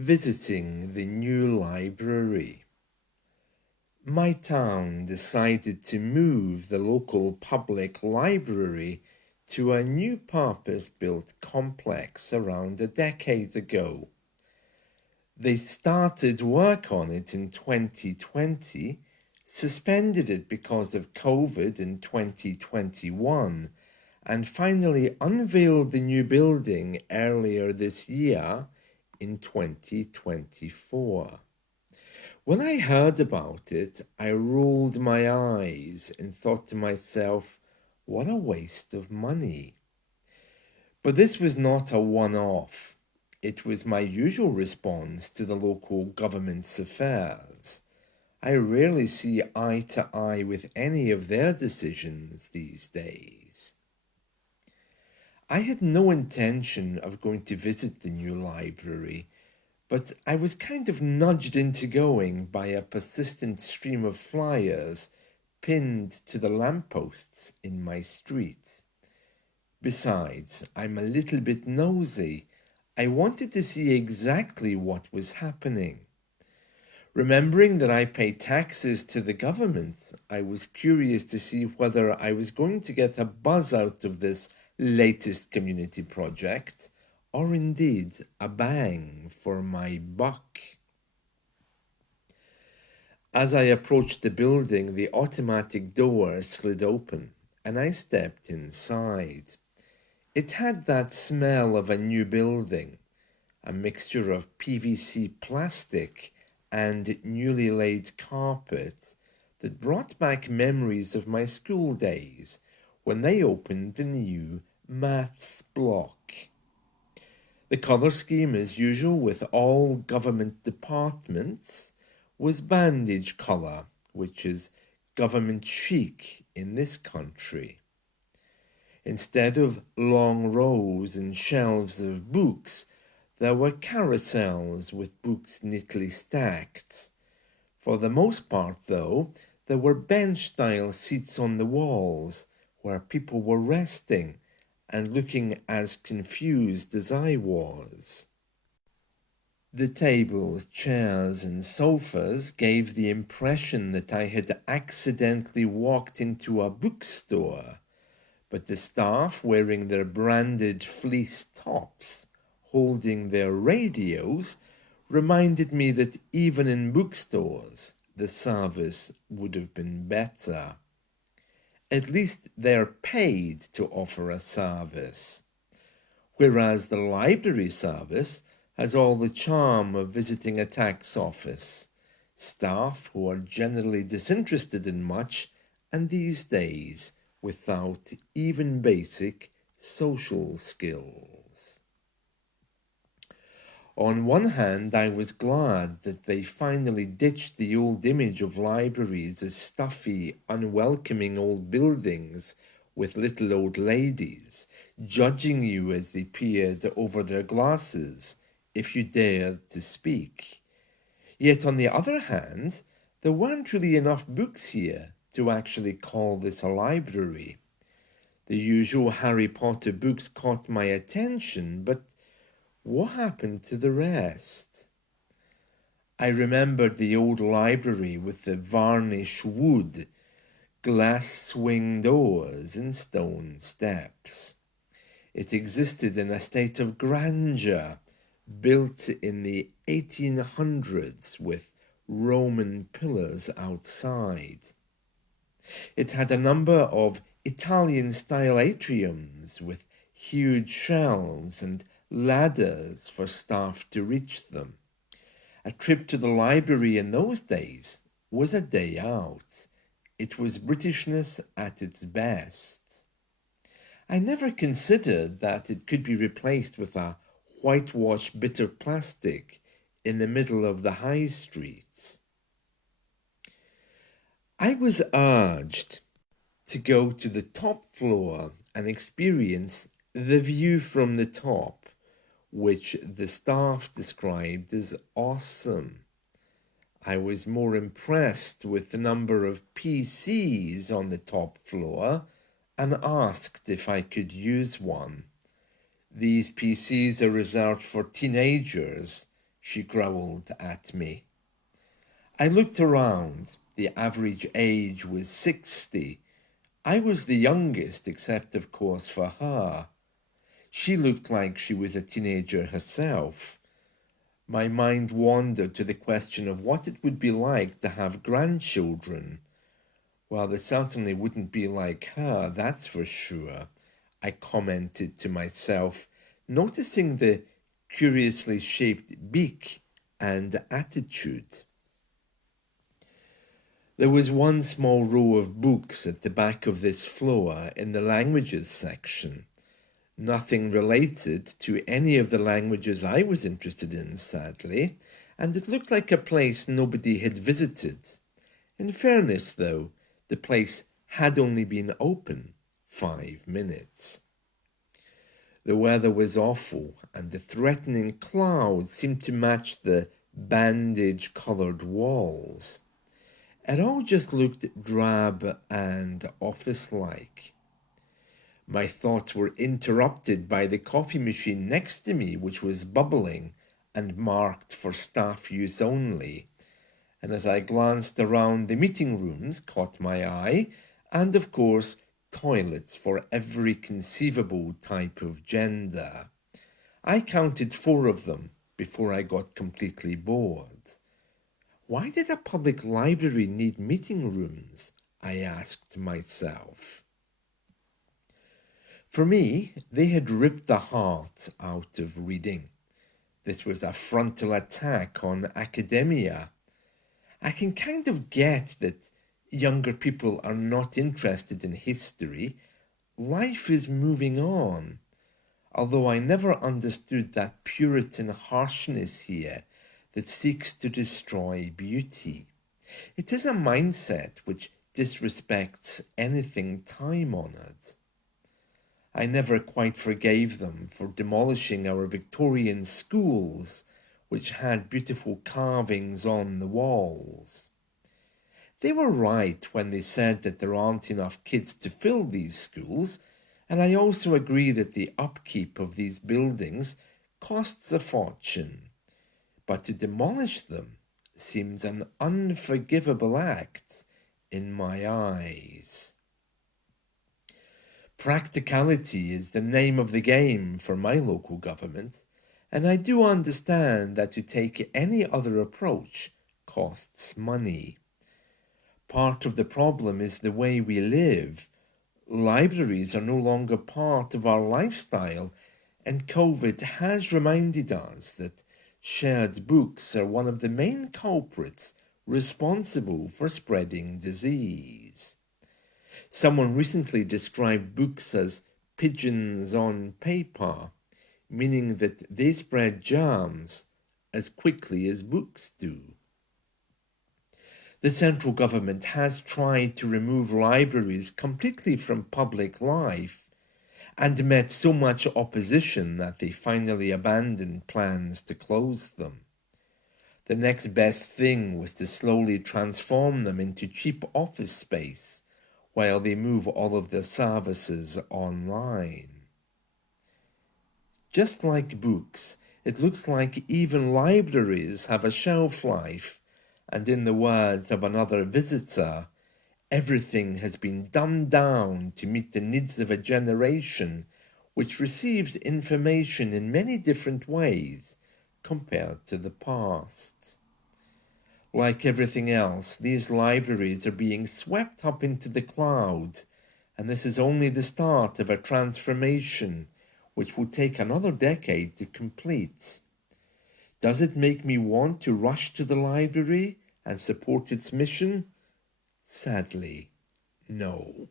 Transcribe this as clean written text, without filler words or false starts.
Visiting the new library. My town decided to move the local public library to a new purpose-built complex around a decade ago. They started work on it in 2020, suspended it because of COVID in 2021, and finally unveiled the new building earlier this year in 2024. When I heard about it, I rolled my eyes and thought to myself, what a waste of money. But this was not a one-off. It was my usual response to the local government's affairs. I rarely see eye to eye with any of their decisions these days. I had no intention of going to visit the new library, but I was kind of nudged into going by a persistent stream of flyers pinned to the lampposts in my street. Besides, I'm a little bit nosy. I wanted to see exactly what was happening. Remembering that I pay taxes to the government, I was curious to see whether I was going to get a buzz out of this latest community project, or indeed a bang for my buck. As I approached the building, the automatic door slid open, and I stepped inside. It had that smell of a new building, a mixture of PVC plastic and newly laid carpet that brought back memories of my school days when they opened the new maths block. The colour scheme, as usual with all government departments, was bandage colour, which is government chic in this country. Instead of long rows and shelves of books, there were carousels with books neatly stacked. For the most part, though, there were bench-style seats on the walls where people were resting and looking as confused as I was. The tables, chairs, and sofas gave the impression that I had accidentally walked into a bookstore, but the staff, wearing their branded fleece tops, holding their radios, reminded me that even in bookstores, the service would have been better. At least they're paid to offer a service, whereas the library service has all the charm of visiting a tax office, staff who are generally disinterested in much, and these days without even basic social skills. On one hand, I was glad that they finally ditched the old image of libraries as stuffy, unwelcoming old buildings with little old ladies, judging you as they peered over their glasses if you dared to speak. Yet on the other hand, there weren't really enough books here to actually call this a library. The usual Harry Potter books caught my attention, but what happened to the rest? I remembered the old library with the varnish wood, glass swing doors, and stone steps. It existed in a state of grandeur, built in the 1800s with Roman pillars outside. It had a number of Italian-style atriums with huge shelves and ladders for staff to reach them. A trip to the library in those days was a day out. It was Britishness at its best. I never considered that it could be replaced with a whitewashed bit of plastic in the middle of the high streets. I was urged to go to the top floor and experience the view from the top, which the staff described as awesome. I was more impressed with the number of PCs on the top floor and asked if I could use one. These PCs are reserved for teenagers, she growled at me. I looked around. The average age was 60. I was the youngest, except, of course, for her. She looked like she was a teenager herself. My mind wandered to the question of what it would be like to have grandchildren. Well, they certainly wouldn't be like her, that's for sure, I commented to myself, noticing the curiously shaped beak and attitude. There was one small row of books at the back of this floor in the languages section. Nothing related to any of the languages I was interested in, sadly, and it looked like a place nobody had visited. In fairness, though, the place had only been open 5 minutes. The weather was awful, and the threatening clouds seemed to match the bandage-coloured walls. It all just looked drab and office-like. My thoughts were interrupted by the coffee machine next to me, which was bubbling and marked for staff use only. And as I glanced around, the meeting rooms caught my eye, and of course, toilets for every conceivable type of gender. I counted 4 of them before I got completely bored. Why did a public library need meeting rooms? I asked myself. For me, they had ripped the heart out of reading. This was a frontal attack on academia. I can kind of get that younger people are not interested in history. Life is moving on. Although I never understood that Puritan harshness here that seeks to destroy beauty. It is a mindset which disrespects anything time-honoured. I never quite forgave them for demolishing our Victorian schools, which had beautiful carvings on the walls. They were right when they said that there aren't enough kids to fill these schools, and I also agree that the upkeep of these buildings costs a fortune. But to demolish them seems an unforgivable act in my eyes. Practicality is the name of the game for my local government, and I do understand that to take any other approach costs money. Part of the problem is the way we live. Libraries are no longer part of our lifestyle, and COVID has reminded us that shared books are one of the main culprits responsible for spreading disease. Someone recently described books as pigeons on paper, meaning that they spread germs as quickly as books do. The central government has tried to remove libraries completely from public life and met so much opposition that they finally abandoned plans to close them. The next best thing was to slowly transform them into cheap office space while they move all of their services online. Just like books, it looks like even libraries have a shelf life, and in the words of another visitor, everything has been dumbed down to meet the needs of a generation which receives information in many different ways compared to the past. Like everything else, these libraries are being swept up into the cloud, and this is only the start of a transformation which will take another decade to complete. Does it make me want to rush to the library and support its mission? Sadly, no.